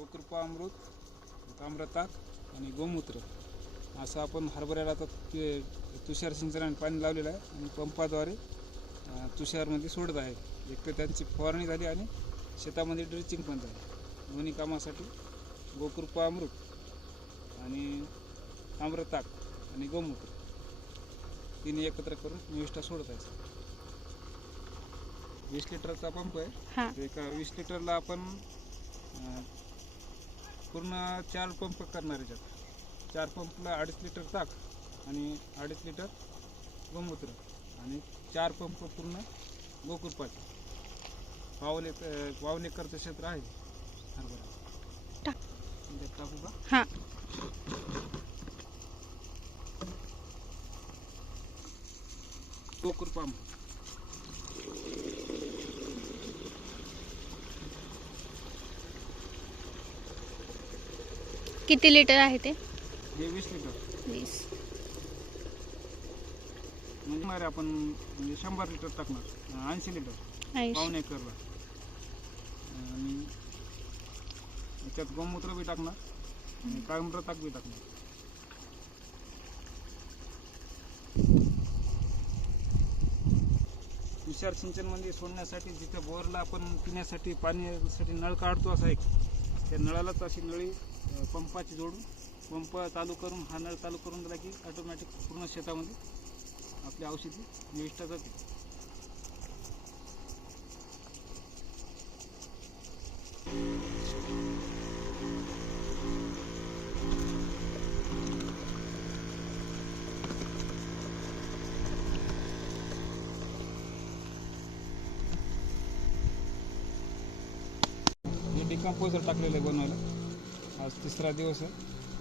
गोकृपा अमृत ताम्रताक आणि गोमूत्र. असं आपण हरभऱ्याला आता ते तुषार सिंचनाने पाणी लावलेलं आहे आणि पंपाद्वारे तुषारमध्ये सोडत आहे. एक तर त्यांची फवारणी झाली आणि शेतामध्ये ड्रिचिंग पण झाली. दोन्ही कामासाठी गोकृपा अमृत आणि ताम्रताक आणि गोमूत्र तिन्ही एकत्र करून निविष्ठा सोडत आहे. वीस लिटरचा पंप आहे. हां. एका वीस लिटरला आपण पूर्ण चार पंप करणार याच्यात. चार पंपला अडीच लिटर ताक आणि अडीच लिटर गोमूत्र आणि चार पंप पूर्ण गोकुरपाचे पावले करतं क्षेत्र आहे. हरभरा. टाकू. का? हां. गोकुर पंप किती लिटर आहे ते? हे वीस लिटर. वीस. म्हणजे मारे आपण म्हणजे शंभर लिटर टाकणार. ऐंशी लिटर. ऐंशी. पाऊण एकरला. आणि याच्यात गोमूत्र बी टाकणार. आणि काळंब्र ताक बी टाकणार. तुषार सिंचनमध्ये सोडण्यासाठी जिथं बोरला आपण पिण्यासाठी पाण्यासाठी नळ काढतो असा एक त्या नळालाच अशी नळी पंपाची जोडून पंप चालू करून हा नळ चालू करून दिला की ऑटोमॅटिक पूर्ण शेतामध्ये आपली औषधी निविष्ठा जाते हे डिकम्पोजर टाकलेलं आहे बनवायला? आज तिसरा दिवस आहे.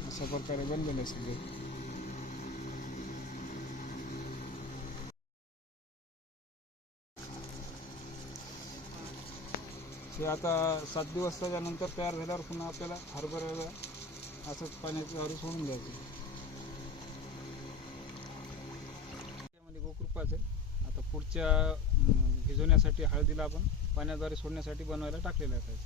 अशा प्रकारे बनलेलं आहे सगळं. ते आता सात दिवस त्याच्यानंतर तयार झाल्यावर पुन्हा आपल्याला हरभऱ्याला असंच पाण्याची वारू सोडून द्यायची. त्यामध्ये गोकृपाच आहे. आता पुढच्या भिजवण्यासाठी हळदीला आपण पाण्याद्वारे सोडण्यासाठी बनवायला टाकलेलं आहे.